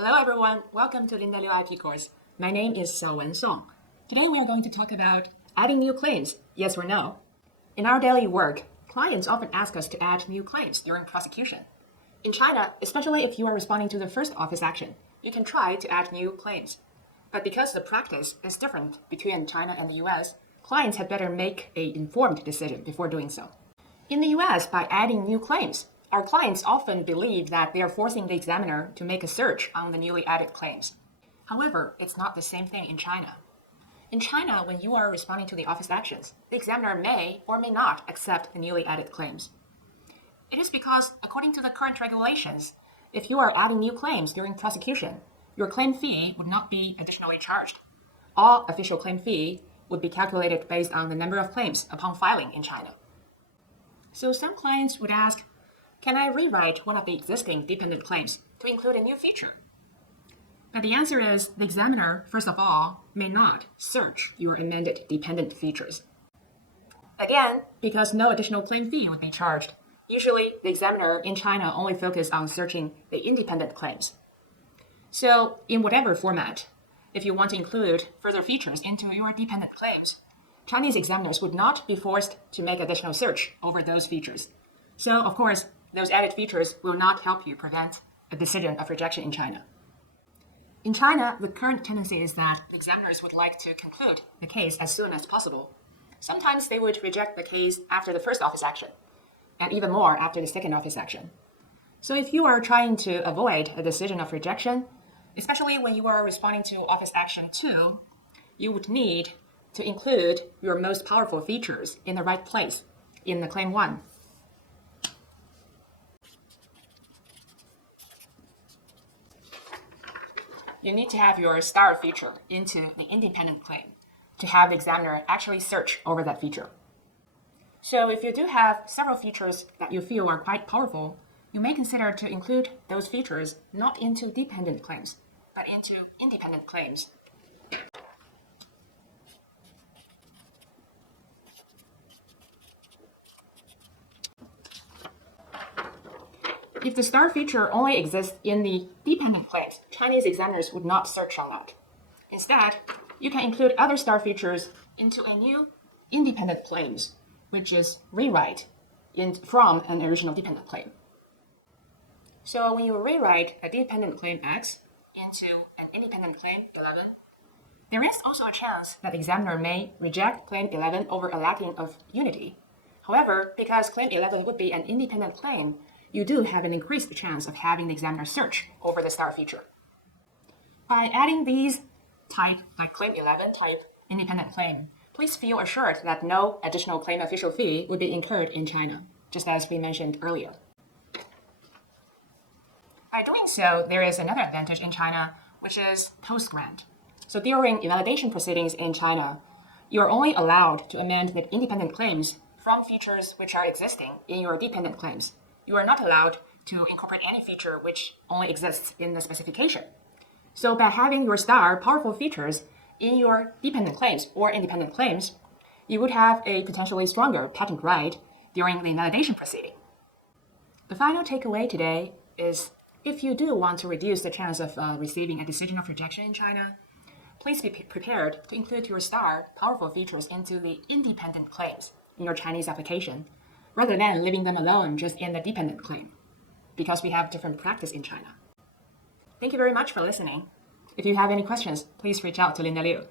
Hello everyone, welcome to Linda Liu IP course. My name is Xiaowen SONG. Today we are going to talk about adding new claims, yes or no. In our daily work, clients often ask us to add new claims during prosecution. In China, especially if you are responding to the first office action, you can try to add new claims. But because the practice is different between China and the US, clients had better make an informed decision before doing so. In the US, by adding new claims, our clients often believe that they are forcing the examiner to make a search on the newly added claims. However, it's not the same thing in China. In China, when you are responding to the office actions, the examiner may or may not accept the newly added claims. It is because, according to the current regulations, if you are adding new claims during prosecution, your claim fee would not be additionally charged. All official claim fee would be calculated based on the number of claims upon filing in China. So some clients would ask, can I rewrite one of the existing dependent claims to include a new feature? But the answer is the examiner, first of all, may not search your amended dependent features. Again, because no additional claim fee would be charged, usually the examiner in China only focuses on searching the independent claims. So in whatever format, if you want to include further features into your dependent claims, Chinese examiners would not be forced to make additional search over those features. So, of course, those added features will not help you prevent a decision of rejection in China. In China, the current tendency is that the examiners would like to conclude the case as soon as possible. Sometimes they would reject the case after the first office action, and even more after the second office action. So if you are trying to avoid a decision of rejection, especially when you are responding to office action 2, you would need to include your most powerful features in the right place in the claim 1. You need to have your star feature into the independent claim to have the examiner actually search over that feature. So if you do have several features that you feel are quite powerful, you may consider to include those features not into dependent claims, but into independent claims. If the star feature only exists in the dependent claims, Chinese examiners would not search on that. Instead, you can include other star features into a new independent claims, which is rewrite from an original dependent claim. So when you rewrite a dependent claim X into an independent claim 11, there is also a chance that the examiner may reject claim 11 over a lacking of unity. However, because claim 11 would be an independent claim, you do have an increased chance of having the examiner search over the star feature. By adding these type, like claim 11 type independent claim, please feel assured that no additional claim official fee would be incurred in China, just as we mentioned earlier. By doing so, there is another advantage in China, which is post-grant. So during invalidation proceedings in China, you are only allowed to amend the independent claims from features which are existing in your dependent claims. You are not allowed to incorporate any feature which only exists in the specification. So by having your star powerful features in your dependent claims or independent claims, you would have a potentially stronger patent right during the invalidation proceeding. The final takeaway today is if you do want to reduce the chance of receiving a decision of rejection in China, please be prepared to include your star powerful features into the independent claims in your Chinese application, rather than leaving them alone just in the dependent claim, because we have different practice in China. Thank you very much for listening. If you have any questions, please reach out to Linda Liu.